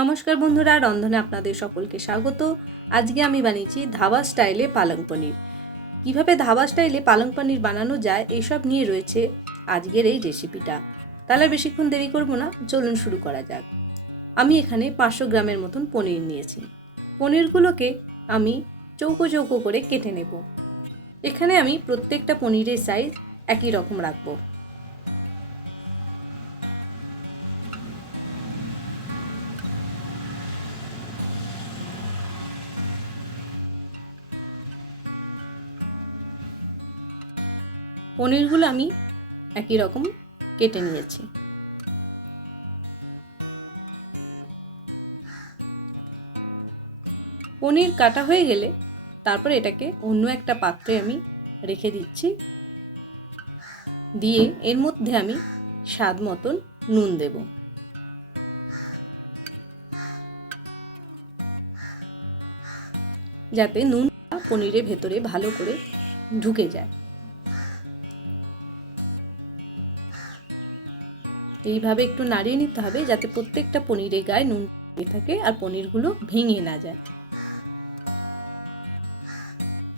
নমস্কার বন্ধুরা, রন্ধনে আপনাদের সকলকে স্বাগত। আজকে আমি বানিয়েছি ধাবা স্টাইলে পালং পনির। কীভাবে ধাবা স্টাইলে পালং পনির বানানো যায় এসব নিয়ে রয়েছে আজকের এই রেসিপিটা। তাহলে বেশিক্ষণ দেরি করব না, চলুন শুরু করা যাক। আমি এখানে 500 গ্রামের মতন পনির নিয়েছি। পনিরগুলোকে আমি চৌকো চৌকো করে কেটে নেব। এখানে আমি প্রত্যেকটা পনিরের সাইজ একই রকম রাখবো। পনিরগুলো আমি একই রকম কেটে নিয়েছি। পনির কাটা হয়ে গেলে তারপর এটাকে অন্য একটা পাত্রে আমি রেখে দিচ্ছি। দিয়ে এর মধ্যে আমি স্বাদ মতন নুন দেব। যাতে নুনটা পনিরের ভেতরে ভালো করে ঢুকে যায়। এইভাবে একটু নাড়িয়ে নিতে হবে যাতে প্রত্যেকটা পনিরের গায়ে নুন থাকে আর পনিরগুলো ভেঙে না যায়।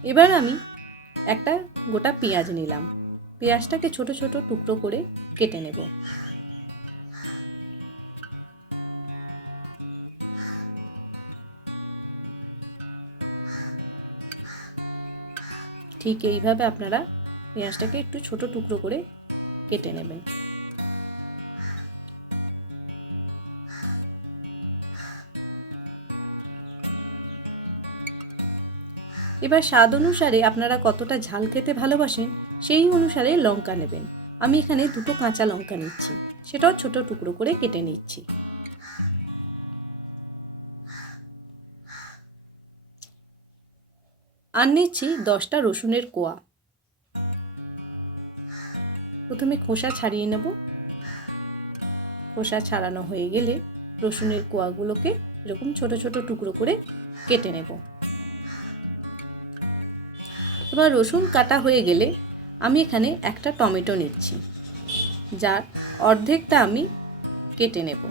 এবার আমি একটা গোটা পেঁয়াজ নিলাম। পেঁয়াজটাকে ছোট ছোট টুকরো করে কেটে নেব। ঠিক এইভাবে আপনারা পেঁয়াজটাকে একটু ছোট টুকরো করে কেটে নেবেন। এবার স্বাদ অনুসারে আপনারা কতটা ঝাল খেতে ভালোবাসেন সেই অনুসারে লঙ্কা নেবেন। আমি এখানে 2টো কাঁচা লঙ্কা নিচ্ছি, সেটাও ছোট টুকরো করে কেটে নিচ্ছি। আর নিচ্ছি 10টা রসুনের কোয়া। প্রথমে খোসা ছাড়িয়ে নেব। খোসা ছাড়ানো হয়ে গেলে রসুনের কোয়াগুলোকে এরকম ছোট ছোট টুকরো করে কেটে নেব। এবার রসুন কাটা হয়ে গেলে আমি এখানে একটা টমেটো নিচ্ছি, যার অর্ধেকটা আমি কেটে নেব।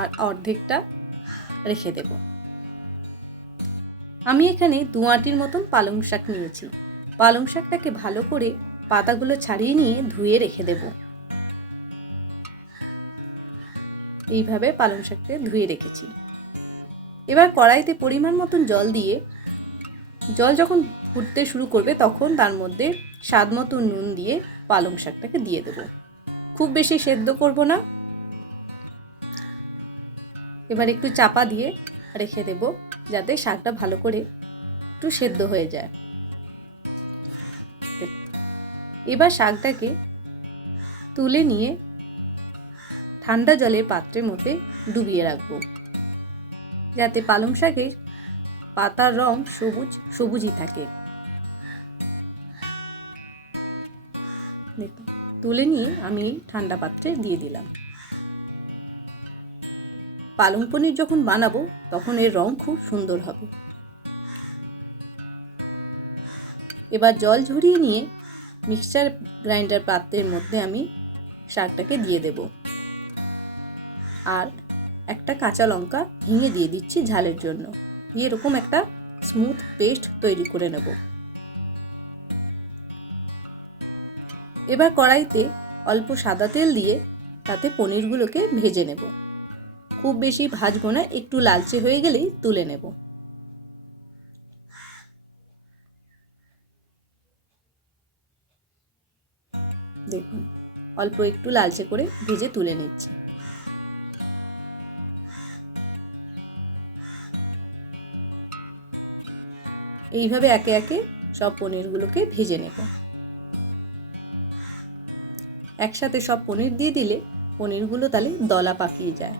আর অর্ধেকটা রেখে দেব। আমি এখানে 2 আঁটির মতন পালং শাক নিয়েছি। পালং শাকটাকে ভালো করে পাতাগুলো ছাড়িয়ে নিয়ে ধুয়ে রেখে দেব। এইভাবে পালং শাকটা ধুয়ে রেখেছি। এবার কড়াইতে পরিমাণ মতন জল দিয়ে, জল যখন ফুটতে শুরু করবে তখন তার মধ্যে স্বাদ মতো নুন দিয়ে পালং শাকটাকে দিয়ে দেব। খুব বেশি সেদ্ধ করব না। এবার একটু চাপা দিয়ে রেখে দেব যাতে শাকটা ভালো করে একটু সেদ্ধ হয়ে যায়। এবার শাকটাকে তুলে নিয়ে ঠান্ডা জলের পাত্রের মধ্যে ডুবিয়ে রাখবো, যাতে পালং শাকের পাতার রং সবুজ সবুজই থাকে। দেখুন, তুলে নিয়ে আমি ঠান্ডা পাত্রে দিয়ে দিলাম। পালং পনির যখন বানাবো তখন এর রং খুব সুন্দর হবে। এবার জল ঝরিয়ে নিয়ে মিক্সচার গ্রাইন্ডার পাত্রের মধ্যে আমি শাকটাকে দিয়ে দেব। আর একটা কাঁচা লঙ্কা ভেঙে দিয়ে দিচ্ছি ঝালের জন্য। দিয়ে এরকম একটা স্মুথ পেস্ট তৈরি করে নেব। এবার কড়াইতে অল্প সাদা তেল দিয়ে তাতে পনিরগুলোকে ভেজে নেব। খুব বেশি ভাজবো না, একটু লালচে হয়ে গেলেই তুলে নেব। দেখুন, অল্প একটু লালচে করে ভেজে তুলে নিচ্ছি। এইভাবে একে একে সব পনিরগুলোকে ভেজে নেব। একসাথে সব পনির দিয়ে দিলে পনিরগুলো তাহলে দলা পাকিয়ে যায়।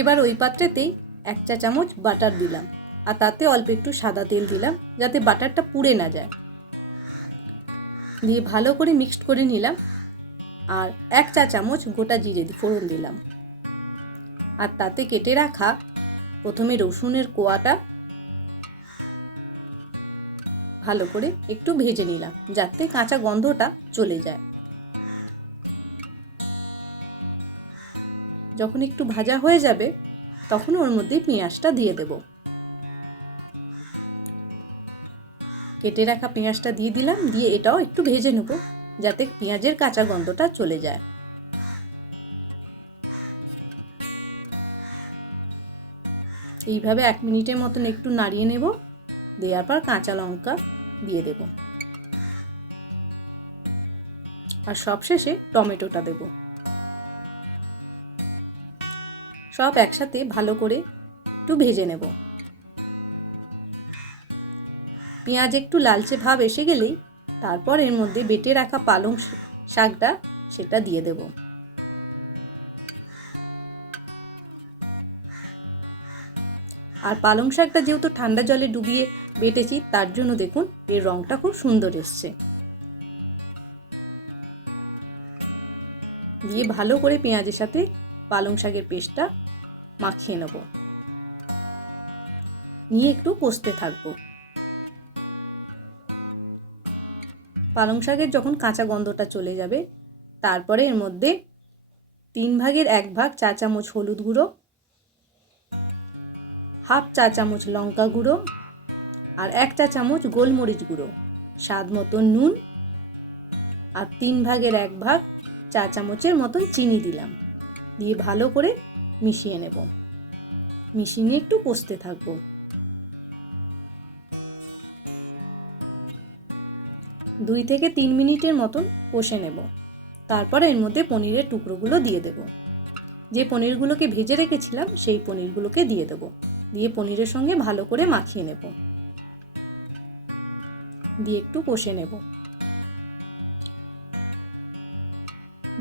এবার ওই পাত্রেতেই 1 চা চামচ বাটার দিলাম, আর তাতে অল্প একটু সাদা তেল দিলাম যাতে বাটারটা পুড়ে না যায়। দিয়ে ভালো করে মিক্সড করে নিলাম। আর 1 চা চামচ গোটা জিরে ফোড়ন দিলাম। আর তাতে কেটে রাখা প্রথমে রসুনের কোয়াটা ভালো করে একটু ভেজে নিলাম যাতে কাঁচা গন্ধটা চলে যায়। যখন একটু ভাজা হয়ে যাবে তখন ওর মধ্যে পেঁয়াজটা দিয়ে দেব। কেটে রাখা পেঁয়াজটা দিয়ে দিলাম, দিয়ে এটাও একটু ভেজে নেব যাতে পেঁয়াজের কাঁচা গন্ধটা চলে যায়। এইভাবে 1 মিনিটের মতন একটু নাড়িয়ে নেব, দেওয়ার পর কাঁচা লঙ্কা দিয়ে দেব আর সবশেষে টমেটোটা দেব। সব একসাথে ভালো করে একটু ভেজে নেব। পেঁয়াজ একটু লালচে ভাব এসে গেলেই তারপর এর মধ্যে বেটে রাখা পালং শাকটা সেটা দিয়ে দেব। আর পালং শাকটা যেহেতু ঠান্ডা জলে ডুবিয়ে বেটেছি তার জন্য দেখুন এর রঙটা খুব সুন্দর এসছে। দিয়ে ভালো করে পেঁয়াজের সাথে পালং শাকের পেস্টটা মাখিয়ে নেব, নিয়ে একটু কষতে থাকবো। পালং শাকের যখন কাঁচা গন্ধটা চলে যাবে তারপরে এর মধ্যে 3 ভাগের 1 ভাগ চা চামচ হলুদ গুঁড়ো, হাফ চা চামচ লঙ্কা গুঁড়ো আর 1 চা চামচ গোলমরিচ গুঁড়ো, স্বাদ মতো নুন আর 3 ভাগের 1 ভাগ চা চামচের মতন চিনি দিলাম। দিয়ে ভালো করে মিশিয়ে নেব, মিশিয়ে নিয়ে একটু কষতে থাকবো। দুই থেকে 3 মিনিটের মতন কষে নেব। তারপর এর মধ্যে পনিরের টুকরোগুলো দিয়ে দেব। যে পনিরগুলোকে ভেজে রেখেছিলাম সেই পনিরগুলোকে দিয়ে দেব, দিয়ে পনিরের সঙ্গে ভালো করে মাখিয়ে নেব, দিয়ে একটু কষে নেব।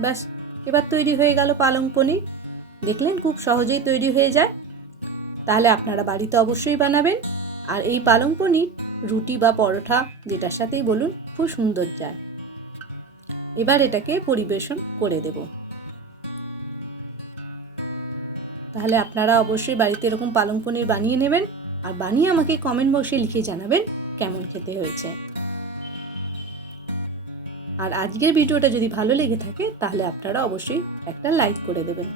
ব্যাস, এবার তৈরি হয়ে গেল পালং পনির। দেখলেন খুব সহজেই তৈরি হয়ে যায়। তাহলে আপনারা বাড়িতে অবশ্যই বানাবেন। আর এই পালং পনির রুটি বা পরোটা যেটার সাথেই বলুন খুব সুন্দর যায়। এবার এটাকে পরিবেশন করে দেব। তাহলে আপনারা অবশ্যই বাড়িতে এরকম পালং পনির বানিয়ে নেবেন আর বানিয়ে আমাকে কমেন্ট বক্সে লিখে জানাবেন কেমন খেতে হয়েছে। আর আজকের ভিডিওটা যদি ভালো লেগে থাকে তাহলে আপনারা অবশ্যই একটা লাইক করে দেবেন।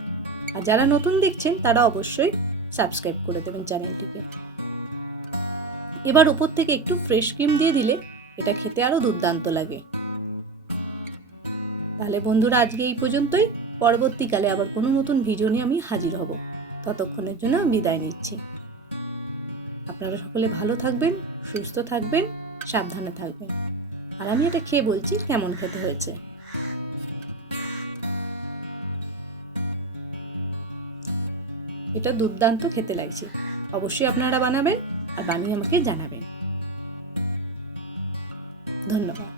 আর যারা নতুন দেখছেন তারা অবশ্যই সাবস্ক্রাইব করে দেবেন চ্যানেলটিকে। এবার উপর থেকে একটু ফ্রেশ ক্রিম দিয়ে দিলে এটা খেতে আরও দুর্দান্ত লাগে। তাহলে বন্ধুরা আজকে এই পর্যন্তই। পরবর্তীকালে আবার কোনো নতুন ভিডিও নিয়ে আমি হাজির হব। ততক্ষণের জন্য বিদায় নিচ্ছি। আপনারা সকলে ভালো থাকবেন, সুস্থ থাকবেন, সাবধানে থাকবেন। আর আমি এটা খেয়ে বলছি কেমন খেতে হয়েছে। এটা দুর্দান্ত খেতে লাগছে। অবশ্যই আপনারা বানাবেন আর বানিয়ে আমাকে জানাবেন। ধন্যবাদ।